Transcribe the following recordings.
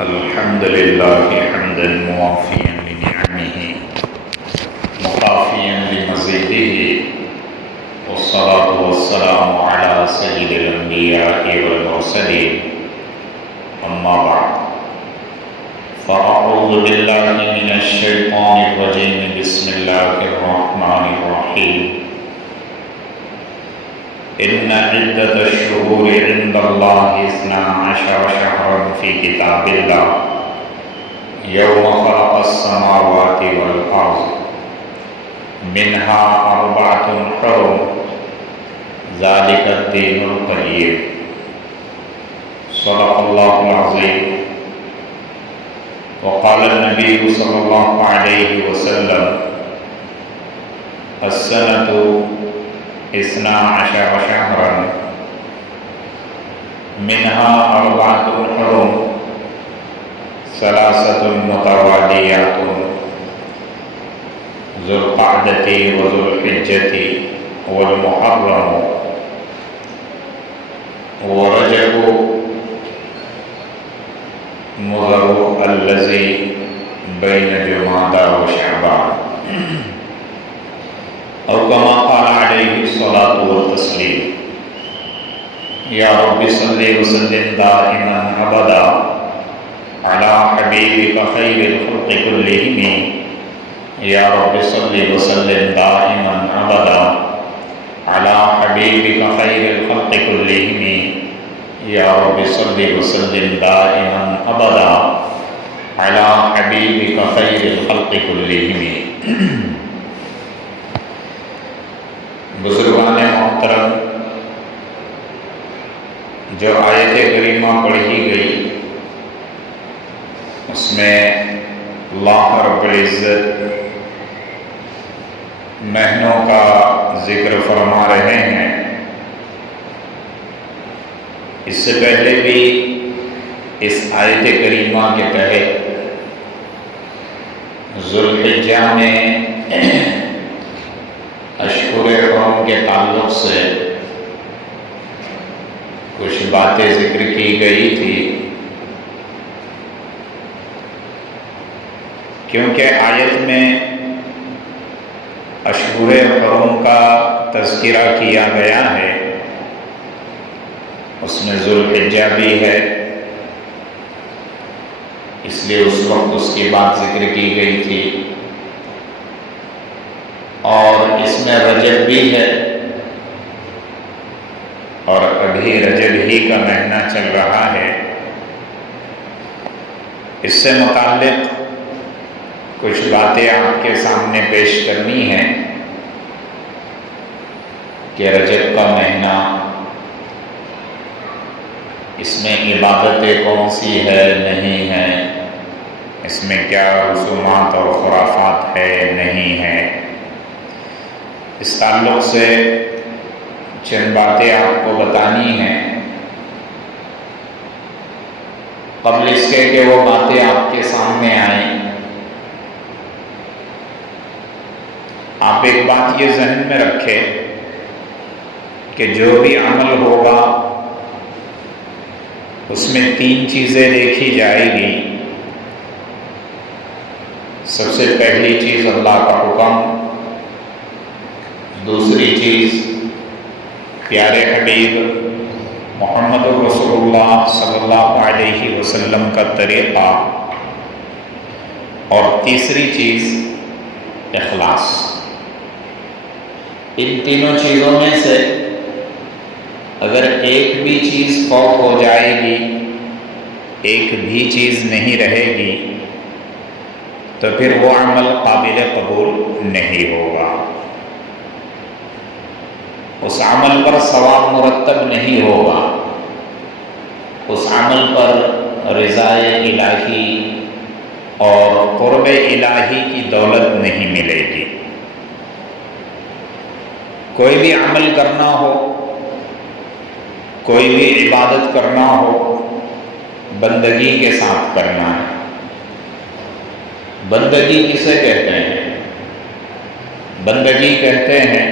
الحمد لله حمدا موافيا لنعمه مكافيا لمزيده، والصلاة والسلام على سيد الأنبياء والمرسلين. أما بعد، فأعوذ بالله من الشيطان الرجيم. بسم الله الرحمن الرحيم. إن عدة الشهور عند الله 12 شهرا في كتاب الله يوم خلق السماوات والأرض منها 4 حرم ذلك الدين القيم. صدق الله العظيم. وقال النبي صلى الله عليه وسلم: السنة 12 شهرا منها 4 حرم 3 متواليات ذو القعدة وذو الحجة والمحرم ورجب مضر الذي بين جمادى وشعبان، أو كما قال عليه الصلاة والتسليم. يا رب صل وسلم دائما أبدا على حبيبك خير الخلق كلهم. يا رب صل وسلم دائما أبدا على حبيبك خير الخلق كلهم. يا رب صل وسلم دائما أبدا على حبيبك خير الخلق كلهم. بزرگان محترم، جو آیت کریمہ پڑھی گئی اس میں اللہ رب العزت مہینوں کا ذکر فرما رہے ہیں. اس سے پہلے بھی اس آیت کریمہ کے تحت ذوالحجہ میں اشہر حرم کے تعلق سے کچھ باتیں ذکر کی گئی تھی، کیونکہ آیت میں اشہر حرم کا تذکرہ کیا گیا ہے، اس میں ذوالحجہ بھی ہے، اس لیے اس وقت اس کی بات ذکر کی گئی تھی. اور اس میں رجب بھی ہے، اور ابھی رجب ہی کا مہینہ چل رہا ہے. اس سے متعلق کچھ باتیں آپ کے سامنے پیش کرنی ہیں کہ رجب کا مہینہ، اس میں عبادتیں کون سی ہے نہیں ہیں، اس میں کیا رسومات اور خرافات ہے نہیں ہے. اس تعلق سے چند باتیں آپ کو بتانی ہیں. قبل اس کے کہ وہ باتیں آپ کے سامنے آئیں، آپ ایک بات یہ ذہن میں رکھیں کہ جو بھی عمل ہوگا اس میں 3 چیزیں دیکھی جائے گی. سب سے پہلی چیز اللہ کا حکم، دوسری چیز پیارے حبیب محمد رسول اللہ صلی اللہ علیہ وسلم کا طریقہ، اور تیسری چیز اخلاص. ان تینوں چیزوں میں سے اگر ایک بھی چیز فوت ہو جائے گی، ایک بھی چیز نہیں رہے گی، تو پھر وہ عمل قابل قبول نہیں ہوگا، اس عمل پر ثواب مرتب نہیں ہوگا، اس عمل پر رضائے الہی اور قرب الہی کی دولت نہیں ملے گی. کوئی بھی عمل کرنا ہو، کوئی بھی عبادت کرنا ہو، بندگی کے ساتھ کرنا ہے. بندگی کسے کہتے ہیں؟ بندگی کہتے ہیں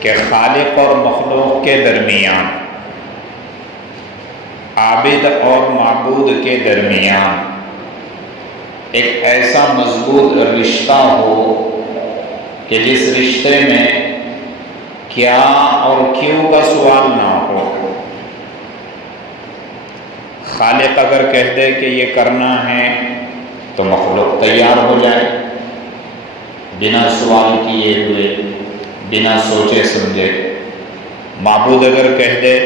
کہ خالق اور مخلوق کے درمیان عابد اور معبود کے درمیان ایک ایسا مضبوط رشتہ ہو کہ جس رشتے میں کیا اور کیوں کا سوال نہ ہو۔ خالق اگر کہہ دے کہ یہ کرنا ہے تو مخلوق تیار ہو جائے، بنا سوال کیے ہوئے، بنا سوچے سمجھے۔ معبود اگر کہہ دے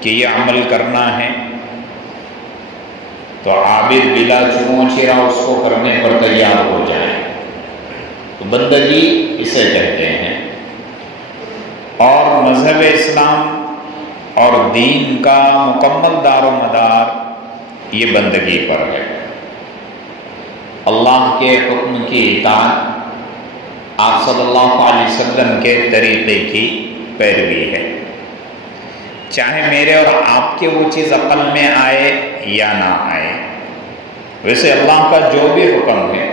کہ یہ عمل کرنا ہے تو عابد بلا چون چرا اس کو کرنے پر تیار ہو جائے۔ تو بندگی اسے کہتے ہیں۔ اور مذہب اسلام اور دین کا مکمل دار و مدار یہ بندگی پر ہے۔ اللہ کے حکم کی اطاعت، آپ صلی اللہ علیہ وسلم کے طریقے کی پیروی ہے، چاہے میرے اور آپ کے وہ چیز عقل میں آئے یا نہ آئے۔ ویسے اللہ کا جو بھی حکم ہے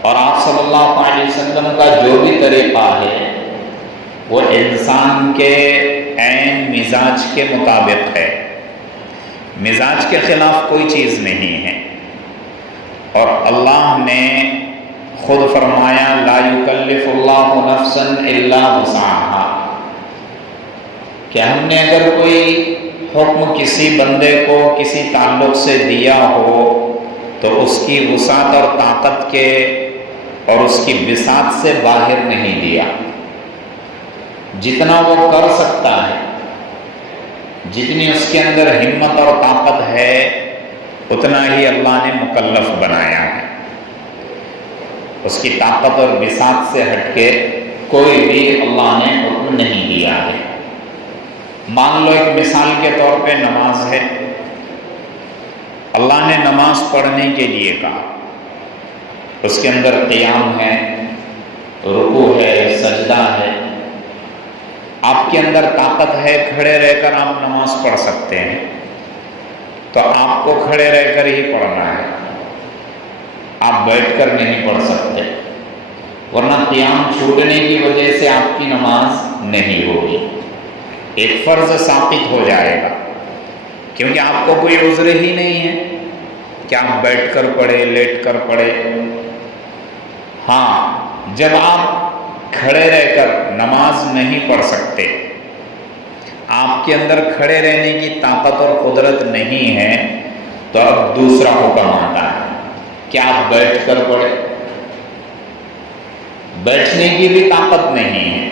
اور آپ صلی اللہ علیہ وسلم کا جو بھی طریقہ ہے وہ انسان کے عین مزاج کے مطابق ہے، مزاج کے خلاف کوئی چیز نہیں ہے۔ اور اللہ نے خود فرمایا لا یکلف اللہ نفسا الا وسعہا، کہ ہم نے اگر کوئی حکم کسی بندے کو کسی تعلق سے دیا ہو تو اس کی وسعت اور طاقت کے اور اس کی بساط سے باہر نہیں دیا۔ جتنا وہ کر سکتا ہے، جتنی اس کے اندر ہمت اور طاقت ہے، اتنا ہی اللہ نے مکلف بنایا ہے۔ اس کی طاقت اور بساط سے ہٹ کے کوئی بھی اللہ نے حکم نہیں دیا ہے۔ مان لو ایک مثال کے طور پہ نماز ہے، اللہ نے نماز پڑھنے کے لیے کہا، اس کے اندر قیام ہے، رکوع ہے، سجدہ ہے، آپ کے اندر طاقت ہے، کھڑے رہ کر آپ نماز پڑھ سکتے ہیں، تو آپ کو کھڑے رہ کر ہی پڑھنا ہے، آپ بیٹھ کر نہیں پڑھ سکتے، ورنہ قیام چھوٹنے کی وجہ سے آپ کی نماز نہیں ہوگی، ایک فرض ثابت ہو جائے گا، کیونکہ آپ کو کوئی عذر ہی نہیں ہے کہ آپ بیٹھ کر پڑھے، لیٹ کر پڑھے۔ ہاں، جب آپ کھڑے رہ کر نماز نہیں پڑھ سکتے، آپ کے اندر کھڑے رہنے کی طاقت اور قدرت نہیں ہے، تو اب دوسرا حکم آتا ہے کہ آپ بیٹھ کر پڑھے۔ بیٹھنے کی بھی طاقت نہیں ہے،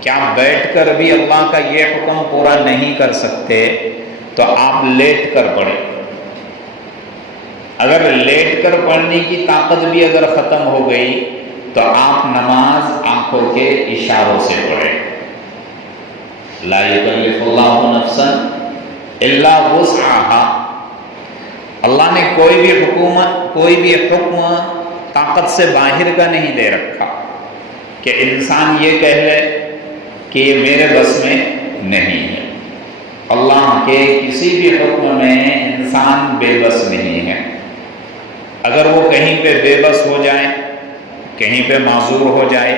کیا آپ بیٹھ کر بھی اللہ کا یہ حکم پورا نہیں کر سکتے، تو آپ لیٹ کر پڑھے۔ اگر لیٹ کر پڑھنے کی طاقت بھی اگر ختم ہو گئی تو آپ نماز آنکھوں کے اشاروں سے پڑھے۔ لا یکلف اللہ نفسا الا وسعہا، اللہ نے کوئی بھی حکم طاقت سے باہر کا نہیں دے رکھا کہ انسان یہ کہہ لے کہ یہ میرے بس میں نہیں ہے۔ اللہ کے کسی بھی حکم میں انسان بے بس نہیں ہے۔ اگر وہ کہیں پہ بے بس ہو جائے، کہیں پہ معذور ہو جائے،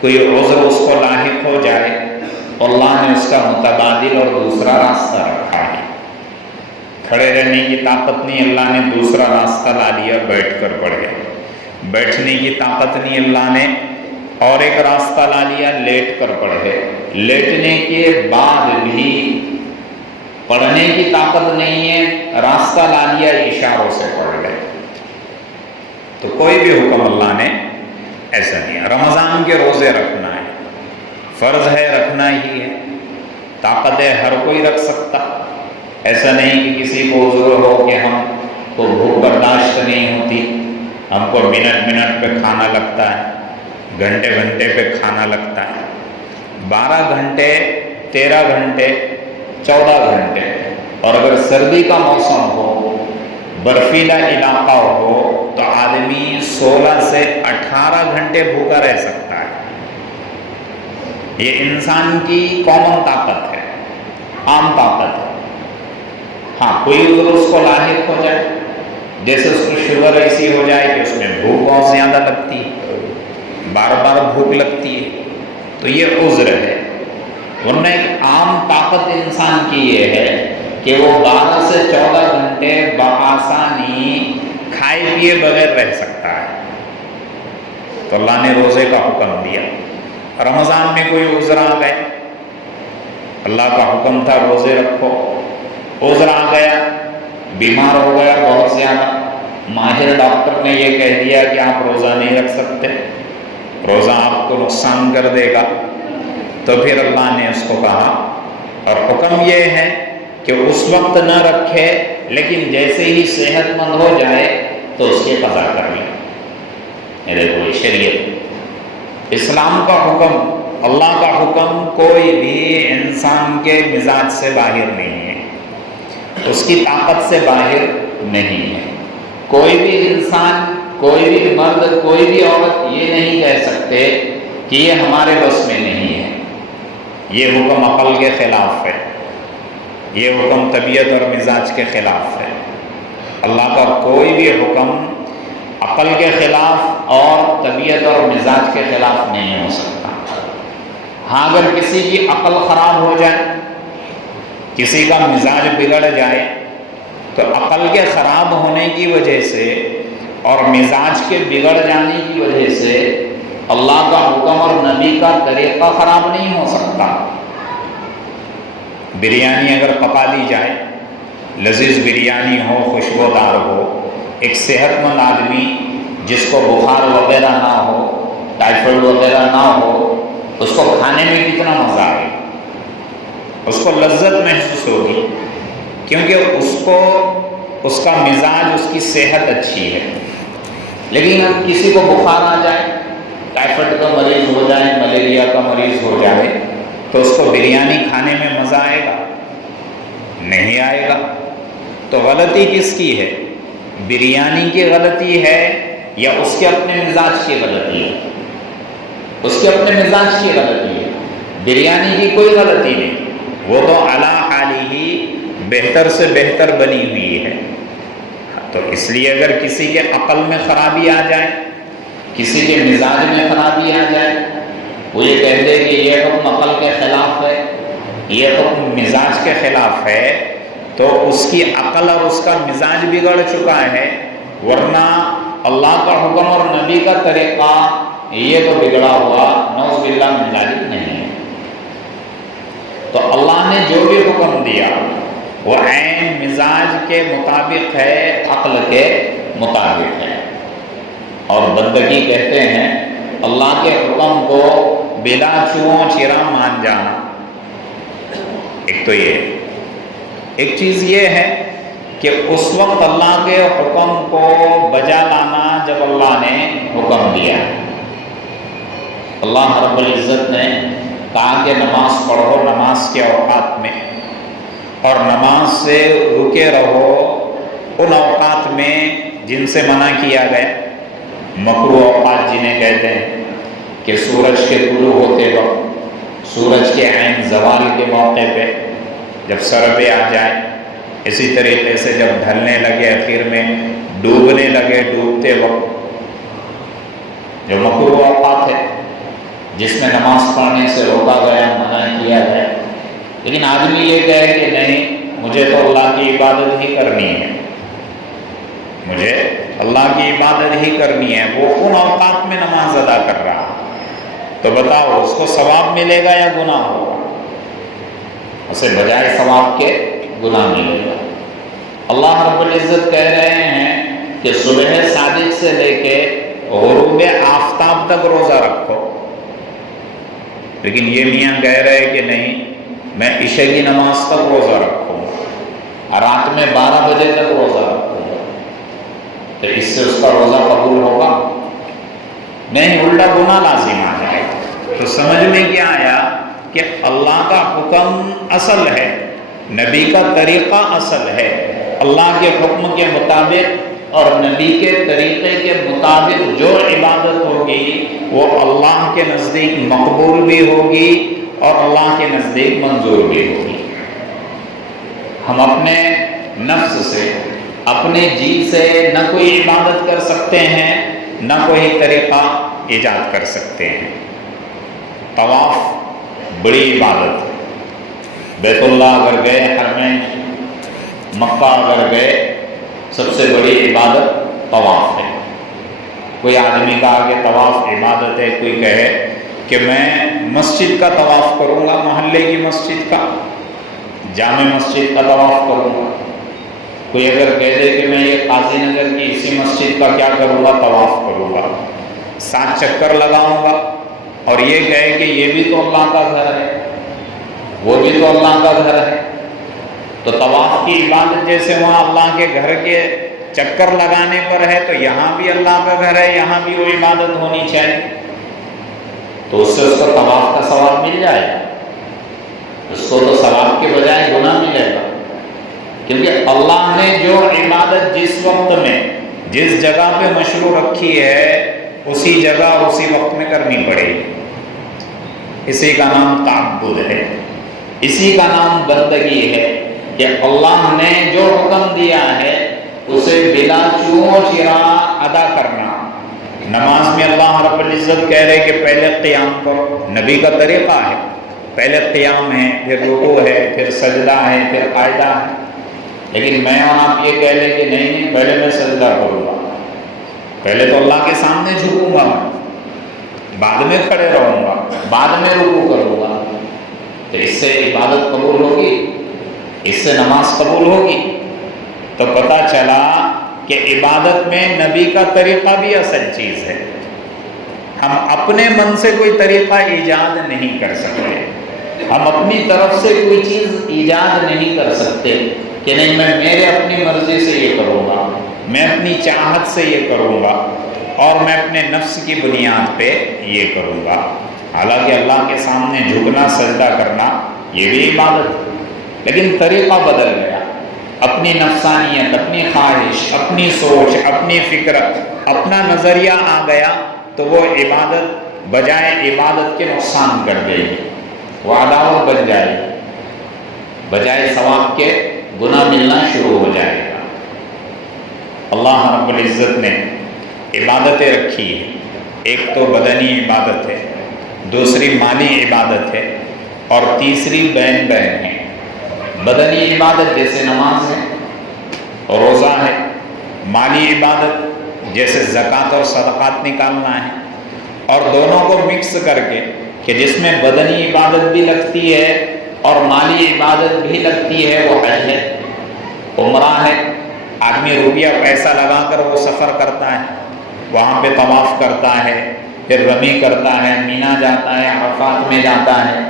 کوئی عذر اس کو لاحق ہو جائے، اللہ نے اس کا متبادل اور دوسرا راستہ رکھا ہے۔ کھڑے رہنے کی طاقت نہیں، اللہ نے دوسرا راستہ لا لیا، بیٹھ کر پڑھے۔ بیٹھنے کی طاقت نہیں، اللہ نے اور ایک راستہ لا لیا، لیٹ کر پڑھے۔ لیٹنے کے بعد بھی پڑھنے کی طاقت نہیں ہے، راستہ لا لیا، اشاروں سے پڑھ لے۔ تو کوئی بھی حکم اللہ نے ایسا نہیں ہے۔ رمضان کے روزے رکھنا ہے، فرض ہے، رکھنا ہی ہے، طاقت ہے، ہر کوئی رکھ سکتا، ایسا نہیں کہ کسی کو عذر ہو کہ ہم کو بھوک برداشت نہیں ہوتی، ہم کو منٹ منٹ پہ کھانا لگتا ہے، گھنٹے گھنٹے پہ کھانا لگتا ہے، 12 گھنٹے، 13 گھنٹے، 14 گھنٹے، اور اگر سردی کا موسم ہو، برفیلا علاقہ ہو، تو آدمی 16 سے 18 گھنٹے بھوکا رہ سکتا ہے۔ یہ انسان کی کامن طاقت ہے، عام طاقت ہے۔ ہاں، کوئی عذر اس کو لاحق ہو جائے، جیسے اس کو شوگر ایسی ہو جائے کہ اس میں بھوک بہت زیادہ لگتی ہے، بار بار بھوک لگتی ہے، تو یہ عذر ہے۔ ورنہ ایک عام طاقت انسان کی یہ ہے کہ وہ 12 سے 14 گھنٹے بآسانی کھائے پیے بغیر رہ سکتا ہے، تو اللہ نے روزے کا حکم دیا۔ رمضان میں کوئی عذر آ گئے، اللہ کا حکم تھا روزے رکھو، عذر آ گیا، بیمار ہو گیا بہت زیادہ، ماہر ڈاکٹر نے یہ کہہ دیا کہ آپ روزہ نہیں رکھ سکتے، روزہ آپ کو نقصان کر دے گا، تو پھر اللہ نے اس کو کہا، اور حکم یہ ہے کہ اس وقت نہ رکھے، لیکن جیسے ہی صحت مند ہو جائے تو اس کی قضا کر لے۔ میرے کوئی شریعت، اسلام کا حکم، اللہ کا حکم کوئی بھی انسان کے مزاج سے باہر نہیں ہے، اس کی طاقت سے باہر نہیں ہے۔ کوئی بھی انسان، کوئی بھی مرد، کوئی بھی عورت یہ نہیں کہہ سکتے کہ یہ ہمارے بس میں نہیں ہے، یہ حکم عقل کے خلاف ہے، یہ حکم طبیعت اور مزاج کے خلاف ہے۔ اللہ کا کوئی بھی حکم عقل کے خلاف اور طبیعت اور مزاج کے خلاف نہیں ہو سکتا۔ ہاں اگر کسی کی عقل خراب ہو جائے، کسی کا مزاج بگڑ جائے، تو عقل کے خراب ہونے کی وجہ سے اور مزاج کے بگڑ جانے کی وجہ سے اللہ کا حکم اور نبی کا طریقہ خراب نہیں ہو سکتا۔ بریانی اگر پکا دی جائے، لذیذ بریانی ہو، خوشبودار ہو، ایک صحت مند آدمی جس کو بخار وغیرہ نہ ہو، ٹائیفائڈ وغیرہ نہ ہو، اس کو کھانے میں کتنا مزہ آئے، اس کو لذت محسوس ہوگی، کیونکہ اس کا مزاج، اس کی صحت اچھی ہے۔ لیکن اب کسی کو بخار آ جائے، ٹائیفائڈ کا مریض ہو جائے، ملیریا کا مریض ہو جائے، تو اس کو بریانی کھانے میں مزہ آئے گا؟ نہیں آئے گا۔ تو غلطی کس کی ہے؟ بریانی کی غلطی ہے یا اس کے اپنے مزاج کی غلطی ہے؟ اس کے اپنے مزاج کی غلطی ہے، بریانی کی کوئی غلطی نہیں، وہ تو علی حالہ ہی بہتر سے بہتر بنی ہوئی ہے۔ تو اس لیے اگر کسی کے عقل میں خرابی آ جائے، کسی کے مزاج میں خرابی آ جائے، وہ یہ کہہ دے کہ یہ حکم عقل کے خلاف ہے، یہ حکم مزاج کے خلاف ہے، تو اس کی عقل اور اس کا مزاج بگڑ چکا ہے، ورنہ اللہ کا حکم اور نبی کا طریقہ یہ تو بگڑا ہوا نعوذ باللہ من ذالک نہیں ہے۔ تو اللہ نے جو بھی حکم دیا وہ عین مزاج کے مطابق ہے، عقل کے مطابق ہے۔ اور بندگی کہتے ہیں اللہ کے حکم کو بلا چوں چرا مان جانا۔ ایک تو یہ، ایک چیز یہ ہے کہ اس وقت اللہ کے حکم کو بجا لانا جب اللہ نے حکم دیا۔ اللہ رب العزت نے کہا کہ نماز پڑھو نماز کے اوقات میں، اور نماز سے رکے رہو ان اوقات میں جن سے منع کیا گیا، مکروہ اوقات جنہیں کہتے ہیں، کہ سورج کے طلوع ہوتے وقت، سورج کے عین زوال کے موقع پہ، جب سر پہ آ جائے، اسی طریقے سے جب ڈھلنے لگے، آخر میں ڈوبنے لگے، ڈوبتے وقت، جو مکروہ اوقات ہے جس میں نماز پڑھنے سے روکا گیا، منع کیا گیا۔ لیکن آدمی یہ کہے کہ نہیں، مجھے تو اللہ کی عبادت ہی کرنی ہے، مجھے اللہ کی عبادت ہی کرنی ہے، وہ ان اوقات میں نماز ادا کر رہا، تو بتاؤ اس کو ثواب ملے گا یا گناہ ہوگا؟ اسے بجائے ثواب کے گناہ ملے گا۔ اللہ رب العزت کہہ رہے ہیں کہ صبح صادق سے لے کے غروب آفتاب تک روزہ رکھو، لیکن یہ میاں کہہ رہے کہ نہیں، میں عشاء کی نماز تک روزہ رکھوں، رات میں 12 بجے تک روزہ رکھوں، تو اس سے اس کا روزہ قبول ہوگا؟ نہیں، الٹا گناہ لازم آ جائے۔ تو سمجھ میں کیا آیا کہ اللہ کا حکم اصل ہے، نبی کا طریقہ اصل ہے، اللہ کے حکم کے مطابق اور نبی کے طریقے کے مطابق جو عبادت ہوگی وہ اللہ کے نزدیک مقبول بھی ہوگی اور اللہ کے نزدیک منظور بھی ہوگی۔ ہم اپنے نفس سے، اپنے جی سے نہ کوئی عبادت کر سکتے ہیں، نہ کوئی طریقہ ایجاد کر سکتے ہیں۔ طواف بڑی عبادت ہے، بیت اللہ اگر گئے حرمین مکہ اگر گئے سب سے بڑی عبادت طواف ہے. کوئی آدمی کہا کہ طواف عبادت ہے، کوئی کہے کہ میں مسجد کا طواف کروں گا، محلے کی مسجد کا، جامع مسجد کا طواف کروں گا. کوئی اگر کہہ دے کہ میں یہ قاضی نگر کی اسی مسجد کا کیا کروں گا، طواف کروں گا، 7 چکر لگاؤں گا، اور یہ کہے کہ یہ بھی تو اللہ کا گھر ہے، وہ بھی تو اللہ کا گھر ہے. تو طواف کی عبادت جیسے وہاں اللہ کے گھر کے چکر لگانے پر ہے، تو یہاں بھی اللہ کا گھر ہے، یہاں بھی وہ عبادت ہونی چاہیے. تو اس سے اس کو طواف کا ثواب مل جائے گا، اس کو تو ثواب کے بجائے گناہ ملے گا. کیونکہ اللہ نے جو عبادت جس وقت میں جس جگہ پہ مشروع رکھی ہے اسی جگہ اسی وقت میں کرنی پڑے گی. اسی کا نام تعبد ہے، اسی کا نام بندگی ہے کہ اللہ نے جو حکم دیا ہے اسے بلا چون و چرا ادا کرنا. نماز میں اللہ رب العزت کہہ رہے کہ پہلے قیام کرو، نبی کا طریقہ ہے، پہلے قیام ہے، پھر رکوع ہے، پھر سجدہ ہے، پھر قاعدہ ہے. لیکن میں اور آپ یہ کہہ لیں کہ نہیں پہلے میں سجدہ کروں گا، پہلے تو اللہ کے سامنے جھکوں گا، بعد میں کھڑے رہوں گا، بعد میں رکوع کروں گا. تو اس سے عبادت قبول ہوگی، اس سے نماز قبول ہوگی. تو پتہ چلا کہ عبادت میں نبی کا طریقہ بھی اصل چیز ہے. ہم اپنے من سے کوئی طریقہ ایجاد نہیں کر سکتے، ہم اپنی طرف سے کوئی چیز ایجاد نہیں کر سکتے کہ نہیں میں میرے اپنی مرضی سے یہ کروں گا، میں اپنی چاہت سے یہ کروں گا، اور میں اپنے نفس کی بنیاد پہ یہ کروں گا. حالانکہ اللہ کے سامنے جھکنا، سجدہ کرنا یہ بھی عبادت ہے، لیکن طریقہ بدل گیا. اپنی نفسانیت، اپنی خواہش، اپنی سوچ، اپنی فکر، اپنا نظریہ آ گیا تو وہ عبادت بجائے عبادت کے نقصان کر دے گی، وہ عداوت بن جائے گی، بجائے ثواب کے گناہ ملنا شروع ہو جائے گا. اللہ رب العزت نے عبادتیں رکھی ہیں، ایک تو بدنی عبادت ہے، دوسری مالی عبادت ہے، اور تیسری بین ہے. بدنی عبادت جیسے نماز ہے اور روزہ ہے، مالی عبادت جیسے زکوٰۃ اور صدقات نکالنا ہے، اور دونوں کو مکس کر کے کہ جس میں بدنی عبادت بھی لگتی ہے اور مالی عبادت بھی لگتی ہے، وہ حج ہے، عمرہ ہے. آدمی روپیہ پیسہ لگا کر وہ سفر کرتا ہے، وہاں پہ طواف کرتا ہے، پھر رمی کرتا ہے، مینا جاتا ہے، عرفات میں جاتا ہے.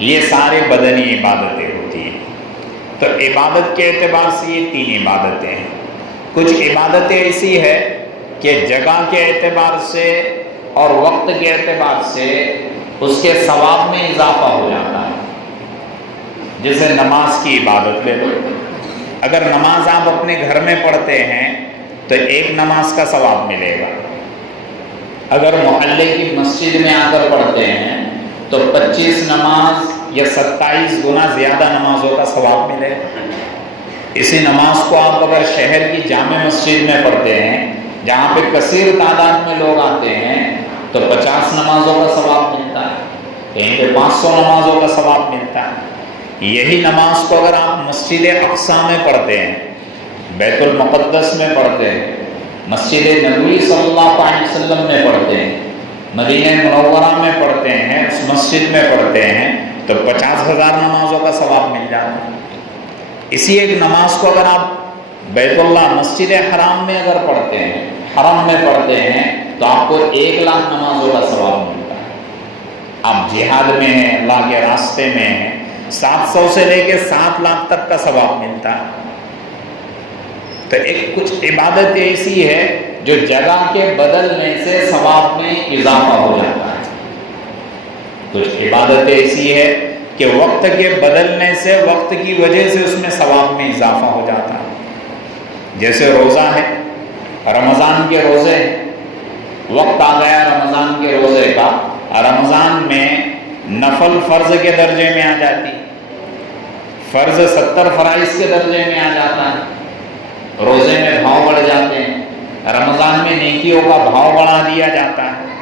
یہ سارے بدنی عبادتیں ہوتی ہیں. تو عبادت کے اعتبار سے یہ 3 عبادتیں ہیں. کچھ عبادتیں ایسی ہے کہ جگہ کے اعتبار سے اور وقت کے اعتبار سے اس کے ثواب میں اضافہ ہو جاتا ہے. جیسے نماز کی عبادت لے لو، اگر نماز آپ اپنے گھر میں پڑھتے ہیں تو 1 نماز کا ثواب ملے گا. اگر محلے کی مسجد میں آ کر پڑھتے ہیں تو 25 نماز یا 27 گنا زیادہ نمازوں کا ثواب ملے گا. اسی نماز کو آپ اگر شہر کی جامع مسجد میں پڑھتے ہیں جہاں پہ کثیر تعداد میں لوگ آتے ہیں تو 50 نمازوں کا ثواب ملتا ہے، کہیں پہ 500 نمازوں کا ثواب ملتا ہے. یہی نماز کو اگر آپ مسجد اقصیٰ میں پڑھتے ہیں، بیت المقدس میں پڑھتے ہیں، مسجد نبوی صلی اللہ علیہ وسلم میں پڑھتے ہیں، مدینہ منورہ میں پڑھتے ہیں، اس مسجد میں پڑھتے ہیں تو 50,000 نمازوں کا ثواب مل جاتا ہے. اسی ایک نماز کو اگر آپ بیت اللہ مسجد حرام میں اگر پڑھتے ہیں، حرم میں پڑھتے ہیں تو آپ کو 1,00,000 نمازوں کا ثواب ملتا ہے. آپ جہاد میں ہیں، اللہ کے راستے میں ہیں، 700 سے لے کے 7 لاکھ تک کا ثواب ملتا ہے. تو ایک کچھ عبادت ایسی ہے جو جگہ کے بدلنے سے ثواب میں اضافہ ہو جاتا ہے. کچھ عبادت ایسی ہے کہ وقت کے بدلنے سے، وقت کی وجہ سے اس میں ثواب میں اضافہ ہو جاتا ہے. جیسے روزہ ہے، رمضان کے روزے، وقت آ گیا رمضان کے روزے کا، رمضان میں نفل فرض کے درجے میں آ جاتی، فرض 70 فرائض کے درجے میں آ جاتا ہے، روزے میں بھاؤ بڑھ جاتے ہیں، رمضان میں نیکیوں کا بھاؤ بڑھا دیا جاتا ہے.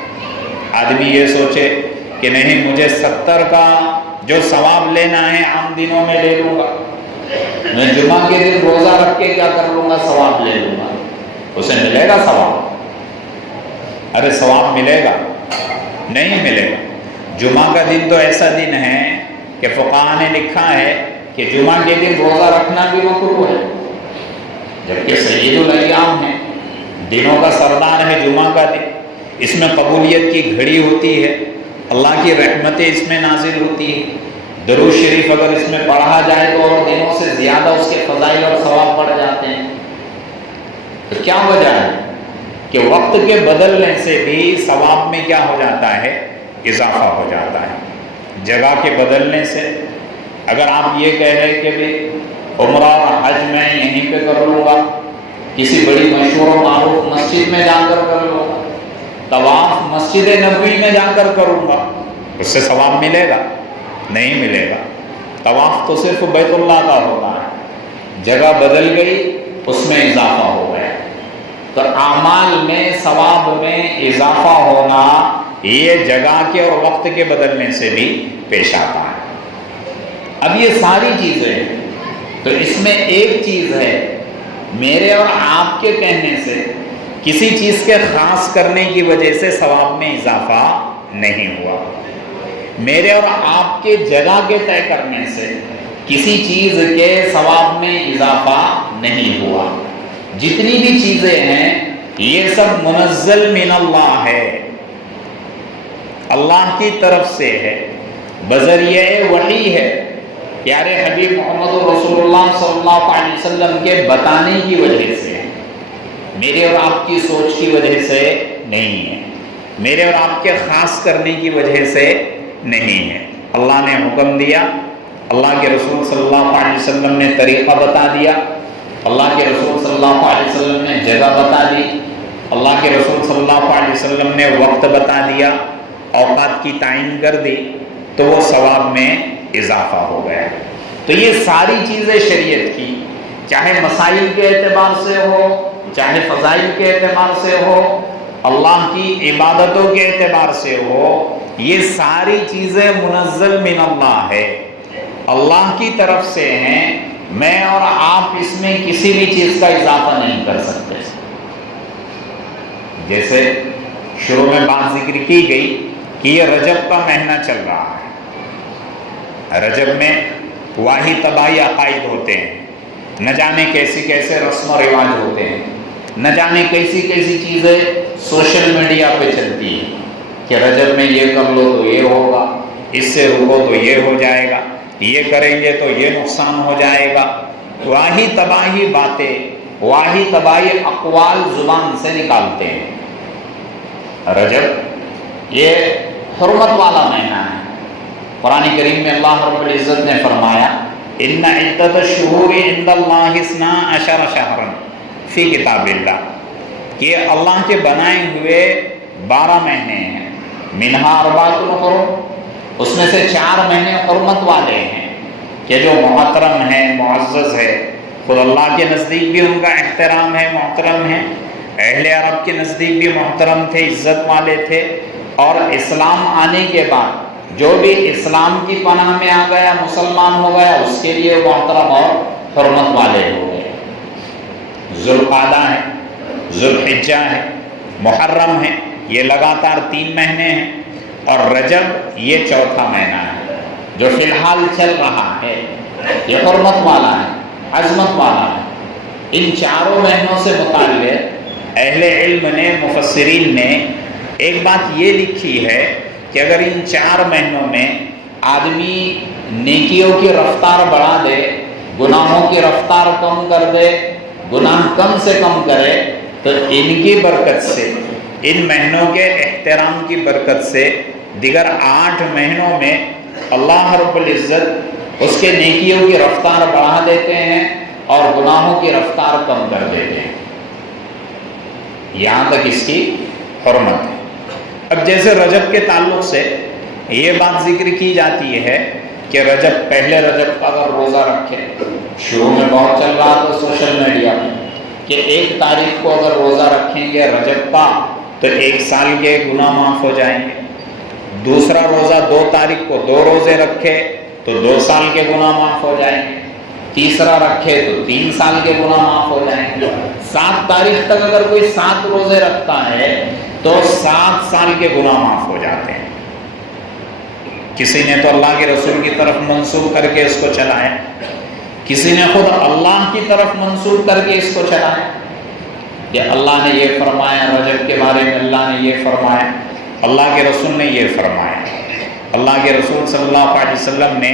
آدمی یہ سوچے کہ نہیں مجھے 70 کا جو ثواب لینا ہے عام دنوں میں لے لوں گا، میں جمعہ کے دن روزہ رکھ کے کیا کر لوں گا؟ ثواب لے لوں گا، اسے ملے گا ثواب؟ ارے ثواب ملے گا؟ نہیں ملے گا۔ جمعہ کا دن تو ایسا دن ہے کہ فقہاء نے لکھا ہے کہ جمعہ کے دن روزہ رکھنا بھی مکروہ ہے، جبکہ سید الایام ہے، دنوں کا سردار ہے جمعہ کا دن، اس میں قبولیت کی گھڑی ہوتی ہے، اللہ کی رحمتیں اس میں نازل ہوتی ہے، درود شریف اگر اس میں پڑھا جائے تو اور دنوں سے زیادہ اس کے فضائل اور ثواب بڑھ جاتے ہیں۔ تو کیا وجہ ہے کہ وقت کے بدلنے سے بھی ثواب میں کیا ہو جاتا ہے؟ اضافہ ہو جاتا ہے۔ جگہ کے بدلنے سے اگر آپ یہ کہہ رہے کہ بھی عمرہ اور حج میں یہیں پہ کر لوں گا، کسی بڑی مشہور و معروف مسجد میں جا کر کر لوں گا، طواف مسجد نبوی میں جا کر کروں گا، اس سے ثواب ملے گا؟ نہیں ملے گا۔ طواف تو صرف بیت اللہ کا ہوتا ہے، جگہ بدل گئی اس میں اضافہ ہو گیا۔ تو اعمال میں ثواب میں اضافہ ہونا یہ جگہ کے اور وقت کے بدلنے سے بھی پیش آتا ہے۔ اب یہ ساری چیزیں ہیں، تو اس میں ایک چیز ہے، میرے اور آپ کے کہنے سے کسی چیز کے خاص کرنے کی وجہ سے ثواب میں اضافہ نہیں ہوا، میرے اور آپ کے جگہ کے طے کرنے سے کسی چیز کے ثواب میں اضافہ نہیں ہوا۔ جتنی بھی چیزیں ہیں یہ سب منزل من اللہ ہے، اللہ کی طرف سے ہے، بذریعہ وحی ہے، پیارے حبیب محمد رسول اللہ صلی اللہ علیہ وسلم کے بتانے کی وجہ سے ہے، میرے اور آپ کی سوچ کی وجہ سے نہیں ہے، میرے اور آپ کے خاص کرنے کی وجہ سے نہیں ہے۔ اللہ نے حکم دیا، اللہ کے رسول صلی اللہ علیہ وسلم نے طریقہ بتا دیا، اللہ کے رسول صلی اللہ علیہ وسلم نے جگہ بتا دی، اللہ کے رسول صلی اللہ علیہ وسلم نے وقت بتا دیا، اوقات کی تعین کر دی، تو وہ ثواب میں اضافہ ہو گیا۔ تو یہ ساری چیزیں شریعت کی، چاہے مسائل کے اعتبار سے ہو، چاہے فضائل کے اعتبار سے ہو، اللہ کی عبادتوں کے اعتبار سے ہو، یہ ساری چیزیں منزل من اللہ ہے، اللہ کی طرف سے ہیں، میں اور آپ اس میں کسی بھی چیز کا اضافہ نہیں کر سکتے۔ جیسے شروع میں بات ذکر کی گئی کہ یہ رجب کا مہینہ چل رہا ہے، رجب میں واہی تباہی عقائد ہوتے ہیں، نہ جانے کیسی کیسے رسم و رواج ہوتے ہیں، نہ جانے کیسی کیسی چیزیں سوشل میڈیا پہ چلتی ہیں کہ رجب میں یہ کر لو تو یہ ہوگا، اس سے رکو تو یہ ہو جائے گا، یہ کریں گے تو یہ نقصان ہو جائے گا، واہی تباہی باتیں، واہی تباہی اقوال زبان سے نکالتے ہیں۔ رجب یہ حرمت والا مہینہ ہے، قرآن کریم میں اللہ رب العزت نے فرمایا ان عدت الشہور عند اللہ 12 شہرا فی کتاب اللہ، کہ اللہ کے بنائے ہوئے 12 مہینے ہیں، منہا اربعۃ حرم، اس میں سے 4 مہینے حرمت والے ہیں کہ جو محترم ہیں، معزز ہے، خود اللہ کے نزدیک بھی ان کا احترام ہے، محترم ہے، اہل عرب کے نزدیک بھی محترم تھے، عزت والے تھے، اور اسلام آنے کے بعد جو بھی اسلام کی پناہ میں آ گیا، مسلمان ہو گیا، اس کے لیے محترم اور حرمت والے ہو گئے۔ ذوالقعدہ ہے، ذوالحجہ ہے، محرم ہے، یہ لگاتار 3 مہینے ہیں، اور رجب یہ 4تھا مہینہ ہے جو فی الحال چل رہا ہے، یہ حرمت والا ہے، عظمت والا ہے۔ ان 4 مہینوں سے متعلق اہل علم نے، مفسرین نے ایک بات یہ لکھی ہے کہ اگر ان 4 مہینوں میں آدمی نیکیوں کی رفتار بڑھا دے، گناہوں کی رفتار کم کر دے، گناہ کم سے کم کرے، تو ان کی برکت سے، ان مہینوں کے احترام کی برکت سے دیگر 8 مہینوں میں اللہ رب العزت اس کے نیکیوں کی رفتار بڑھا دیتے ہیں اور گناہوں کی رفتار کم کر دیتے ہیں، یہاں تک اس کی حرمت ہے۔ اب جیسے رجب کے تعلق سے یہ بات ذکر کی جاتی ہے کہ رجب، پہلے رجب کا اگر روزہ رکھے، شروع میں بہت چل رہا تھا سوشل میڈیا میں کہ 1 تاریخ کو اگر روزہ رکھیں گے رجب کا تو 1 سال کے گناہ معاف ہو جائیں گے، دوسرا روزہ 2 تاریخ کو 2 روزے رکھے تو 2 سال کے گناہ معاف ہو جائیں گے، تیسرا رکھے تو 3 سال کے گناہ معاف ہو جائیں گے۔ 7 تاریخ تک اگر کوئی 7 روزے رکھتا ہے تو 7 سال کے گناہ معاف ہو جاتے ہیں۔ کسی نے تو اللہ کے رسول کی طرف منسوب کر کے اس کو چلایا، کسی نے خود اللہ کی طرف منسوب کر کے اس کو چلایا کہ اللہ نے یہ فرمایا، رجب کے بارے میں اللہ نے یہ فرمایا، اللہ کے رسول نے یہ فرمایا۔ اللہ کے رسول صلی اللہ علیہ وسلم نے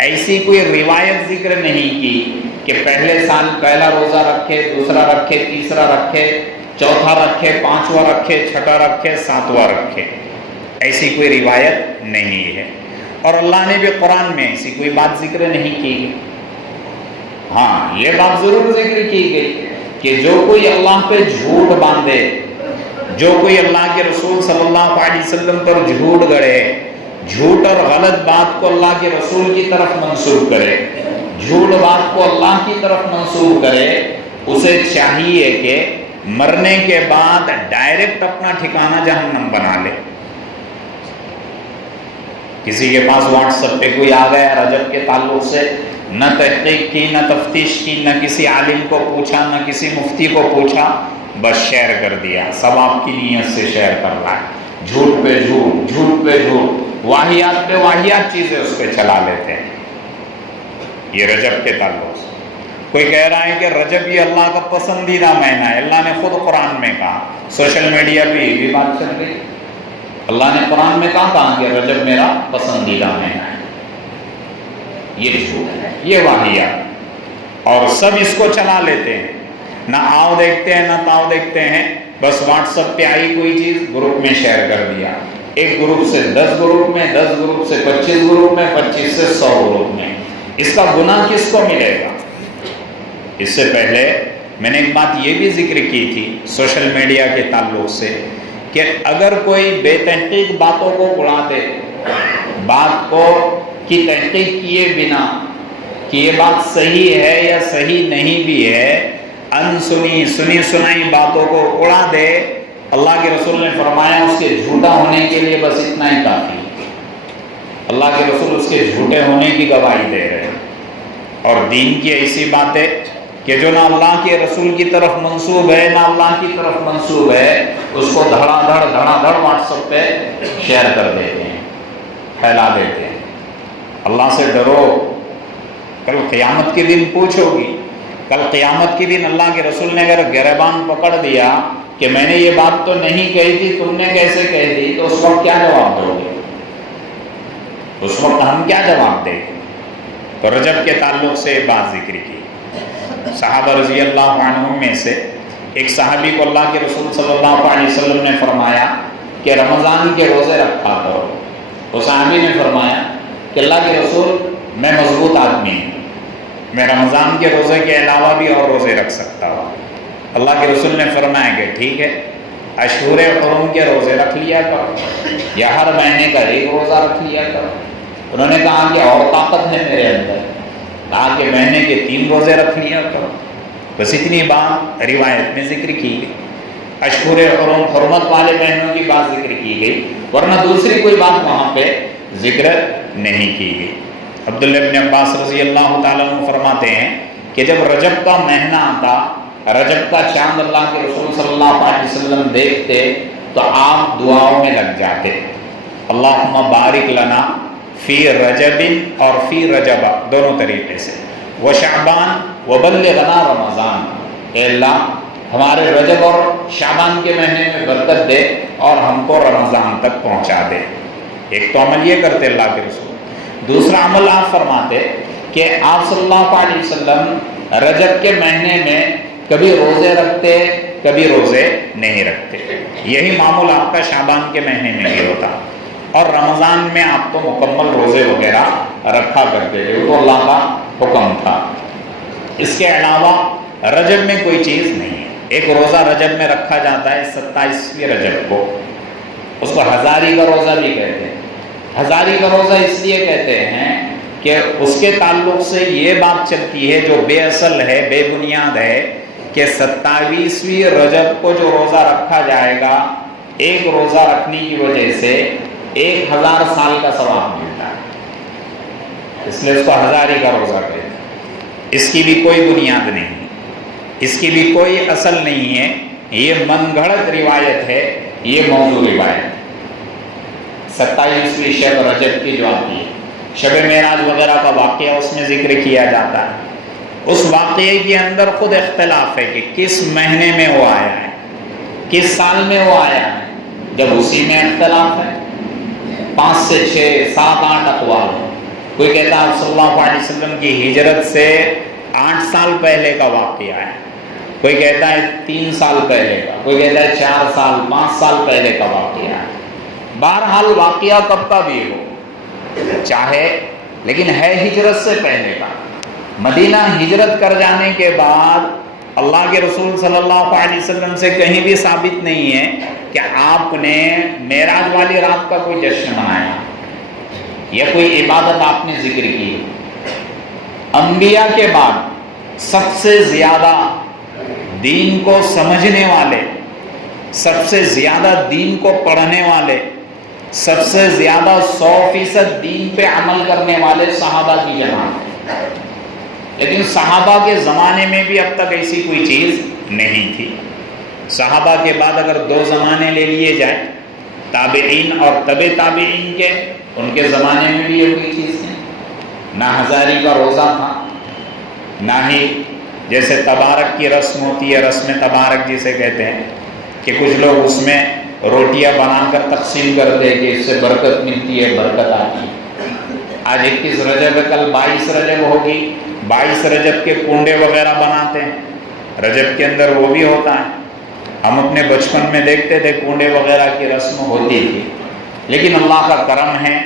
ایسی کوئی روایت ذکر نہیں کی کہ پہلے سال پہلا روزہ رکھے، دوسرا رکھے، تیسرا رکھے، چوتھا رکھے، پانچواں رکھے، چھٹا رکھے، ساتواں رکھے، ایسی کوئی روایت نہیں ہے۔ اور اللہ نے بھی قرآن میں ایسی کوئی بات ذکر نہیں کی گئی۔ ہاں یہ بات ضرور ذکر کی گئی کہ جو کوئی اللہ پہ جھوٹ باندھے، جو کوئی اللہ کے رسول صلی اللہ علیہ وسلم پر جھوٹ گڑے، جھوٹ اور غلط بات کو اللہ کے رسول کی طرف منسوب کرے، جھوٹ بات کو اللہ کی طرف منسوب کرے، اسے چاہیے کہ مرنے کے بعد ڈائریکٹ اپنا ٹھکانہ جہنم بنا لے۔ کسی کے پاس واٹس ایپ پہ کوئی آ گیا رجب کے تعلق سے، نہ تحقیق کی، نہ تفتیش کی، نہ کسی عالم کو پوچھا، نہ کسی مفتی کو پوچھا، بس شیئر کر دیا، ثواب کی نیت سے شیئر کر رہا ہے، جھوٹ پہ جھوٹ، جھوٹ پہ جھوٹ، واہیات پہ واہیات چیزیں اس پہ چلا لیتے ہیں۔ یہ رجب کے تعلق سے کوئی کہہ رہا ہے کہ رجب یہ اللہ کا پسندیدہ مہینہ ہے، اللہ نے خود قرآن میں کہا، سوشل میڈیا پہ یہ بھی بات چل رہی، اللہ نے قرآن میں کہا کہ رجب میرا پسندیدہ مہینہ ہے۔ یہ جھوٹ ہے، یہ واہیات، اور سب اس کو چلا لیتے ہیں، نہ آؤ دیکھتے ہیں نہ تاؤ دیکھتے ہیں، بس واٹس ایپ پہ آئی کوئی چیز گروپ میں شیئر کر دیا، ایک گروپ سے 10 گروپ میں، 10 گروپ سے 25 گروپ میں، 25 سے 100 گروپ میں۔ اس کا گناہ کس کو ملے گا؟ اس سے پہلے میں نے ایک بات یہ بھی ذکر کی تھی سوشل میڈیا کے تعلق سے کہ اگر کوئی بے تحقیق باتوں کو اڑا دے، بات کو کی تحقیق کیے بنا کہ یہ بات صحیح ہے یا صحیح نہیں بھی ہے، سنی سنائی باتوں کو اڑا دے، اللہ کے رسول نے فرمایا اس کے جھوٹا ہونے کے لیے بس اتنا ہی کافی۔ اللہ کے رسول اس کے جھوٹے ہونے کی گواہی دے رہے ہیں۔ اور دین کی ایسی باتیں کہ جو نہ اللہ کے رسول کی طرف منسوب ہے نہ اللہ کی طرف منسوب ہے، اس کو دھڑا دھڑ واٹس ایپ پہ شیئر کر دیتے ہیں، پھیلا دیتے ہیں۔ اللہ سے ڈرو، کل قیامت کے دن پوچھو گی، کل قیامت کے دن اللہ کے رسول نے اگر گریبان پکڑ دیا کہ میں نے یہ بات تو نہیں کہی تھی، تم نے کیسے کہہ دی، تو اس وقت کیا جواب دو گے؟ اس وقت ہم کیا جواب دیں؟ تو رجب کے تعلق سے بات ذکر کی، صحابہ رضی اللہ عنہم میں سے ایک صحابی کو اللہ کے رسول صلی اللہ علیہ وسلم نے فرمایا کہ رمضان کے روزے رکھا کرو۔ وہ صحابی نے فرمایا کہ اللہ کے رسول میں مضبوط آدمی ہوں، میں رمضان کے روزے کے علاوہ بھی اور روزے رکھ سکتا ہوں۔ اللہ کے رسول نے فرمایا کہ ٹھیک ہے، اشہور حرم کے روزے رکھ لیا کرو، یا ہر مہینے کا ایک روزہ رکھ لیا کرو۔ انہوں نے کہا کہ اور طاقت ہے میرے اندر، کہا کہ مہینے کے 3 روزے رکھ لیا کرو۔ بس اتنی بات روایت میں ذکر کی گئی، اشہور حرم حرمت والے مہینوں کی بات ذکر کی گئی، ورنہ دوسری کوئی بات وہاں پہ ذکر نہیں کی گئی۔ عبداللہ ابن عباس رضی اللہ تعالیٰ عنہ فرماتے ہیں کہ جب رجب کا مہینہ آتا، رجب کا چاند اللہ کے رسول صلی اللہ علیہ وسلم دیکھتے تو آپ دعاؤں میں لگ جاتے، اللہم بارک لنا فی رجب اور فی رجب، دونوں طریقے سے، وشعبان وبلغنا رمضان، اے اللہ ہمارے رجب اور شعبان کے مہینے میں برکت دے اور ہم کو رمضان تک پہنچا دے۔ ایک تو عمل یہ کرتے اللہ کے رسول، دوسرا عمل آپ فرماتے کہ آپ صلی اللہ علیہ وسلم رجب کے مہینے میں کبھی روزے رکھتے کبھی روزے نہیں رکھتے، یہی معمول آپ کا شعبان کے مہینے میں بھی ہوتا، اور رمضان میں آپ تو مکمل روزے وغیرہ رکھا کرتے تھے، وہ اللہ کا حکم تھا۔ اس کے علاوہ رجب میں کوئی چیز نہیں ہے۔ ایک روزہ رجب میں رکھا جاتا ہے 27ویں رجب کو، اس کو ہزاری کا روزہ بھی کہتے ہیں۔ ہزاری کا روزہ اس لیے کہتے ہیں کہ اس کے تعلق سے یہ بات چلتی ہے جو بے اصل ہے، بے بنیاد ہے، کہ 27ویں رجب کو جو روزہ رکھا جائے گا، ایک روزہ رکھنے کی وجہ سے 1000 سال کا ثواب ملتا ہے، اس لیے اس کو ہزاری کا روزہ کہتے ہیں۔ اس کی بھی کوئی بنیاد نہیں، اس کی بھی کوئی اصل نہیں ہے، یہ من گھڑت روایت ہے، یہ موضوع روایت ہے۔ 27ویں شب رجب کی جو آتی ہے، شب معراج وغیرہ کا واقعہ اس میں ذکر کیا جاتا ہے، اس واقعے کے اندر خود اختلاف ہے کہ کس مہینے میں وہ آیا ہے، کس سال میں وہ آیا ہے، جب اسی میں اختلاف ہے۔ 5 سے 6 7 8 اقوال ہیں۔ کوئی کہتا ہے صلی اللہ علیہ وسلم کی ہجرت سے 8 سال پہلے کا واقعہ ہے، کوئی کہتا ہے 3 سال پہلے کا، کوئی کہتا ہے 4 سال 5 سال پہلے کا واقعہ ہے۔ بہرحال واقعہ کب کا بھی ہو چاہے، لیکن ہے ہجرت سے پہلے کا۔ مدینہ ہجرت کر جانے کے بعد اللہ کے رسول صلی اللہ علیہ وسلم سے کہیں بھی ثابت نہیں ہے کہ آپ نے معراج والی رات کا کوئی جشن منایا یا کوئی عبادت آپ نے ذکر کی۔ انبیاء کے بعد سب سے زیادہ دین کو سمجھنے والے، سب سے زیادہ دین کو پڑھنے والے، سب سے زیادہ 100% دین پہ عمل کرنے والے صحابہ کی جماعت ہے۔ لیکن صحابہ کے زمانے میں بھی اب تک ایسی کوئی چیز نہیں تھی۔ صحابہ کے بعد اگر 2 زمانے لے لیے جائیں، تابعین اور تبع تابعین کے، ان کے زمانے میں بھی یہ کوئی چیز نہیں، نہ ہزاری کا روزہ تھا، نہ ہی جیسے تبارک کی رسم ہوتی ہے، رسم تبارک جسے کہتے ہیں کہ کچھ لوگ اس میں روٹیاں بنا کر تقسیم کرتے ہیں کہ اس سے برکت ملتی ہے، برکت آتی ہے۔ آج 21 رجب ہے، کل 22 رجب ہوگی، 22 رجب کے کنڈے وغیرہ بناتے ہیں، رجب کے اندر وہ بھی ہوتا ہے۔ ہم اپنے بچپن میں دیکھتے تھے کنڈے وغیرہ کی رسم ہوتی تھی، لیکن اللہ کا کرم ہے،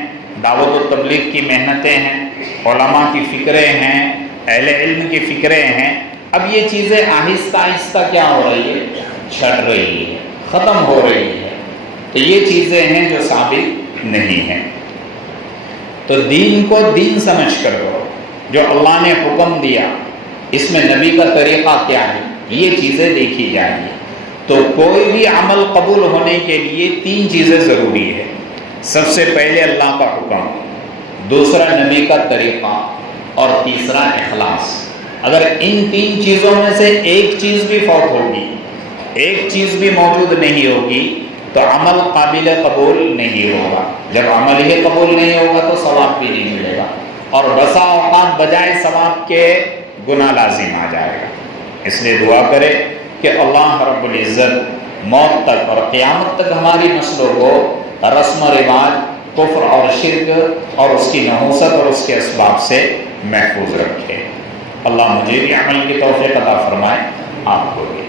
دعوت و تبلیغ کی محنتیں ہیں، علماء کی فکریں ہیں، اہل علم کی فکریں ہیں، اب یہ چیزیں آہستہ آہستہ کیا ہو رہی ہے، چھٹ رہی ہے، ختم ہو رہی ہے۔ تو یہ چیزیں ہیں جو ثابت نہیں ہیں۔ تو دین کو دین سمجھ کر کرو، جو اللہ نے حکم دیا اس میں نبی کا طریقہ کیا ہے، یہ چیزیں دیکھی جائیں گی۔ تو کوئی بھی عمل قبول ہونے کے لیے 3 چیزیں ضروری ہے۔ سب سے پہلے اللہ کا حکم، دوسرا نبی کا طریقہ، اور تیسرا اخلاص۔ اگر ان 3 چیزوں میں سے ایک چیز بھی فوت ہوگی، ایک چیز بھی موجود نہیں ہوگی، تو عمل قابل قبول نہیں ہوگا۔ جب عمل ہی قبول نہیں ہوگا تو ثواب بھی نہیں ملے گا، اور بسا اوقات بجائے ثواب کے گناہ لازم آ جائے گا۔ اس لیے دعا کرے کہ اللہ رب العزت موت تک اور قیامت تک ہماری نسلوں کو رسم و رواج، کفر اور شرک اور اس کی نحوست اور اس کے اسباب سے محفوظ رکھے۔ اللہ مجھے بھی عمل کی توفیق عطا فرمائے، آپ کو بھی۔